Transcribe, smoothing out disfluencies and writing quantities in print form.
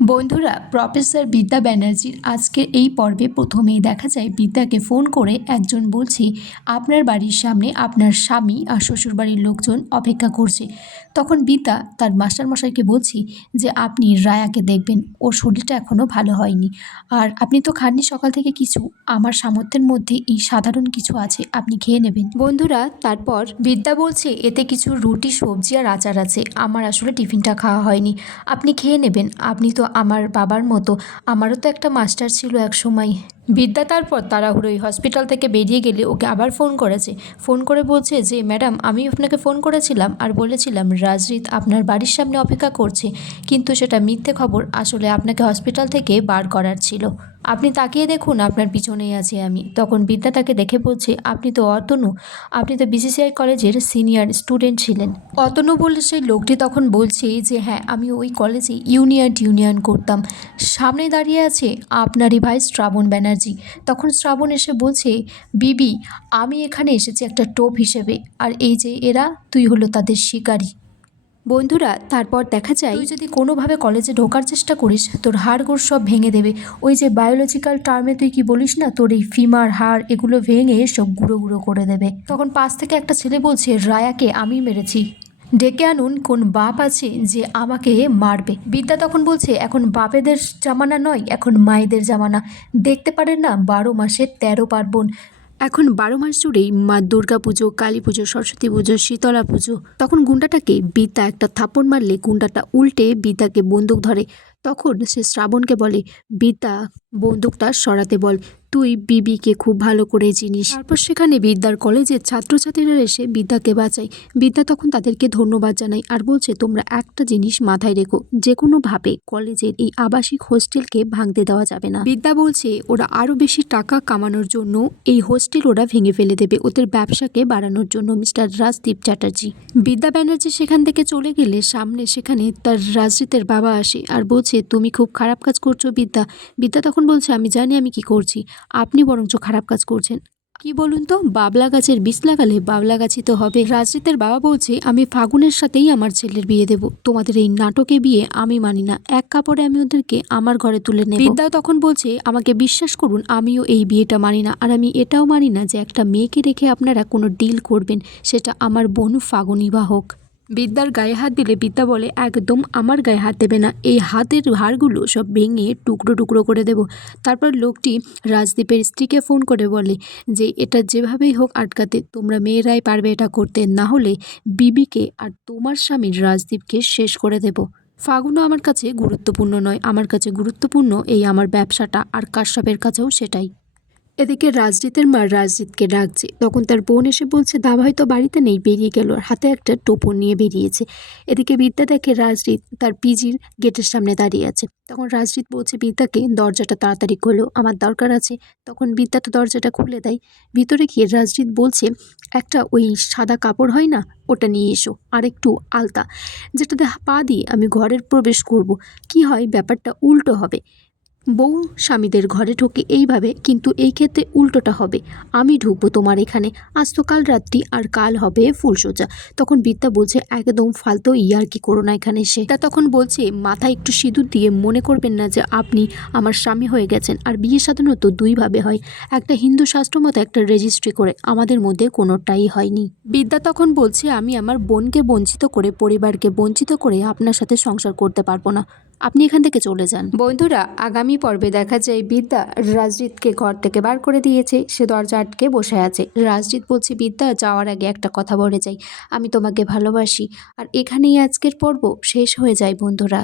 বন্ধুরা, প্রফেসর বিদ্যা ব্যানার্জির আজকের এই পর্বে প্রথমেই দেখা যায় বিদ্যাকে ফোন করে একজন বলছে আপনার বাড়ির সামনে আপনার স্বামী আর শ্বশুরবাড়ির লোকজন অপেক্ষা করছে। তখন বিদ্যা তার মাস্টারমশাইকে বলছে যে আপনি রায়াকে দেখবেন, ওর শরীরটা এখনও ভালো হয়নি, আর আপনি তো খাননি সকাল থেকে কিছু, আমার সামর্থ্যের মধ্যে এই সাধারণ কিছু আছে, আপনি খেয়ে নেবেন। বন্ধুরা, তারপর বিদ্যা বলছে এতে কিছু রুটি, সবজি আর আচার আছে, আমার আসলে টিফিনটা খাওয়া হয়নি, আপনি খেয়ে নেবেন, আপনি তো আমার বাবার মতো, আমারও তো একটা মাস্টার ছিল এক সময়। বিদ্যা তারপর তাড়াহুড়োই হসপিটাল থেকে বেরিয়ে গেলে ওকে আবার ফোন করেছে। ফোন করে বলছে যে ম্যাডাম, আমি আপনাকে ফোন করেছিলাম আর বলেছিলাম রাজরিত আপনার বাড়ির সামনে অপেক্ষা করছে, কিন্তু সেটা মিথ্যে খবর, আসলে আপনাকে হসপিটাল থেকে বার করার ছিল, আপনি তাকিয়ে দেখুন আপনার পিছনেই আছি আমি। তখন বিদ্যা তাকে দেখে বলছে আপনি তো অতনু, আপনি তো বিসিসিআই কলেজের সিনিয়র স্টুডেন্ট ছিলেন। অতনু বলে সেই লোকটি তখন বলছে যে হ্যাঁ, আমি ওই কলেজে ইউনিয়ন করতাম। সামনে দাঁড়িয়ে আছে আপনারই ভাই শ্রাবণ ব্যানার্জি। তখন শ্রাবণ এসে বলছে বিবি, আমি এখানে এসেছি একটা টোপ হিসেবে, আর এই যে এরা, তুই হলো তাদের শিকারী। বন্ধুরা, তারপর দেখা যায় তুই যদি কোনোভাবে কলেজে ঢোকার চেষ্টা করিস তোর হাড়গোড় সব ভেঙে দেবে, ওই যে বায়োলজিক্যাল টার্মে তুই কি বলিস না, তোর এই ফিমার হাড় এগুলো ভেঙে সব গুঁড়ো গুঁড়ো করে দেবে। তখন পাশ থেকে একটা ছেলে বলছে রায়াকে আমি মেরেছি, ডেকে আনুন কোন বাপ আছে যে আমাকে মারবে। বিদ্যা তখন বলছে এখন বাপেদের জামানা নয়, এখন মায়েদের জামানা, দেখতে পারেন না 12 মাসে 13 পার্বণ, এখন 12 মাস জুড়েই মা দুর্গা পুজো, কালী পুজো, সরস্বতী পুজো, শীতলা পুজো। তখন গুন্ডাটাকে বিদ্যা একটা থাপ্পড় মারলে গুন্ডাটা উল্টে বিদ্যাকে বন্দুক ধরে। তখন সে শ্রাবণকে বলে বিদ্যা, বন্দুকটা সরাতে বল, তুই বিবিকে খুব ভালো করে চিনিস। তারপর সেখানে বিদ্যার কলেজের ছাত্রছাত্রীরা এসে বিদ্যাকে বাঁচায়। বিদ্যা তখন তাদেরকে ধন্যবাদ জানায় আর বলছে তোমরা একটা জিনিস মাথায় রেখো, যে কোনোভাবে কলেজের এই আবাসিক হোস্টেলকে ভাঙতে দেওয়া যাবে না। বিদ্যা বলছে ওরা আরও বেশি টাকা কামানোর জন্য এই হোস্টেল ওরা ভেঙে ফেলে দেবে ওদের ব্যবসাকে বাড়ানোর জন্য। মিস্টার রাজদীপ চ্যাটার্জি। বিদ্যা ব্যানার্জি সেখান থেকে চলে গেলে সামনে সেখানে তার রাজদীপের বাবা আসে আর বলছে তুমি খুব খারাপ কাজ করছো বিদ্যা। বিদ্যা তখন বলছে আমি জানি আমি কি করছি, আপনি বরঞ্চ খারাপ কাজ করছেন। কি বলুন তো, বাবলা গাছের বীজ লাগালে বাবলা গাছই তো হবে। রাজদীপের বাবা বলছে আমি ফাগুনের সাথেই আমার ছেলের বিয়ে দেব, তোমাদের এই নাটকে বিয়ে আমি মানি না, এক কাপড়ে আমি ওদেরকে আমার ঘরে তুলে নেব। বিদ্যাও তখন বলছে আমাকে বিশ্বাস করুন, আমিও এই বিয়েটা মানি না, আর আমি এটাও মানি না যে একটা মেয়েকে রেখে আপনারা কোনো ডিল করবেন, সেটা আমার বোন ফাগুনি বা হোক। বিদ্যার গায়ে হাত দিলে বিদ্যা বলে একদম আমার গায়ে হাত দেবে না, এই হাতের হাড়গুলো সব ভেঙে টুকরো টুকরো করে দেব। তারপর লোকটি রাজদীপের স্ত্রীকে ফোন করে বলে যে এটা যেভাবেই হোক আটকাতে, তোমরা মেয়েরাই পারবে এটা করতে, না হলে বিবিকে আর তোমার স্বামীর রাজদীপকে শেষ করে দেব। ফাগুনও আমার কাছে গুরুত্বপূর্ণ নয়, আমার কাছে গুরুত্বপূর্ণ এই আমার ব্যবসাটা, আর কাশ্যপের কাছেও সেটাই। এদিকে রাজজিতের মা রাজজিৎকে ডাকছে, তখন তার বোন এসে বলছে দাবা হয়তো বাড়িতে নেই, বেরিয়ে গেল, হাতে একটা টোপন নিয়ে বেরিয়েছে। এদিকে বিদ্যা দেখে রাজজিৎ তার পিজির গেটের সামনে দাঁড়িয়ে আছে। তখন রাজজিৎ বলছে বিদ্যাকে দরজাটা তাড়াতাড়ি খোলো, আমার দরকার আছে। তখন বিদ্যা তো দরজাটা খুলে দেয়। ভিতরে গিয়ে রাজজিৎ বলছে একটা ওই সাদা কাপড় হয় না, ওটা নিয়ে এসো, আর একটু আলতা, যেটাতে পা দিয়ে আমি ঘরের প্রবেশ করব। কি হয়, ব্যাপারটা উল্টো হবে, বউ স্বামীদের ঘরে ঢোকে এইভাবে, কিন্তু এই ক্ষেত্রে উল্টোটা হবে, আমি ঢুকবো তোমার এখানে, আজ তো কাল রাত্রি আর কাল হবে ফুলসজ্জা। তখন বিদ্যা বলছে একদম ফালতু ইয়ার্কি করো না এখানে এসে। তা তখন বলছে মাথায় একটু সিঁদুর দিয়ে মনে করবেন না যে আপনি আমার স্বামী হয়ে গেছেন, আর বিয়ে সাধারণত দুইভাবে হয়, একটা হিন্দু শাস্ত্র মতো একটা রেজিস্ট্রি করে, আমাদের মধ্যে কোনোটাই হয়নি। বিদ্যা তখন বলছে আমি আমার বোনকে বঞ্চিত করে, পরিবারকে বঞ্চিত করে আপনার সাথে সংসার করতে পারবো না, আপনি এখান থেকে চলে যান। বন্ধুরা, আগামী পর্বে দেখা যায় বিদ্যা রাজজিৎকে ঘর থেকে বার করে দিয়েছে, সে দরজা আটকে বসে আছে। রাজজিৎ বলছে বিদ্যা যাওয়ার আগে একটা কথা বলে যাই, আমি তোমাকে ভালোবাসি। আর এখানেই আজকের পর্ব শেষ হয়ে যায় বন্ধুরা।